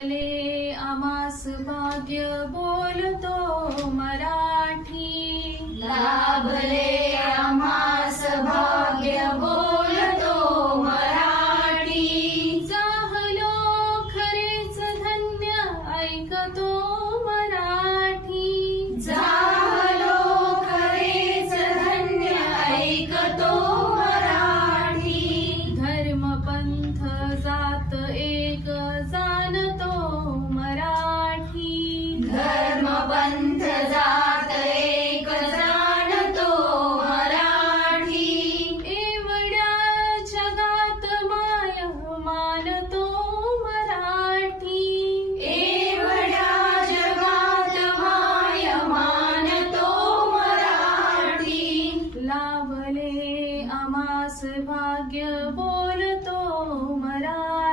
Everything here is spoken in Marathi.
ले आमास भाग्य बोलतो मराठी। लाभले आम्हास भाग्य बोलतो मराठी। जाहलो खरेच धन्य ऐकतो मराठी। झालो खरेच धन्य ऐकतो मराठी। धर्म पंथ जात एक जाणतो मराठी। धर्म पंथ जात एक जाणतो मराठी। एवढ्या जगात माय मानतो मराठी। एवढ्या जगात माय मानतो मराठी। लाभले आमास भाग्य बोलतो मराठी।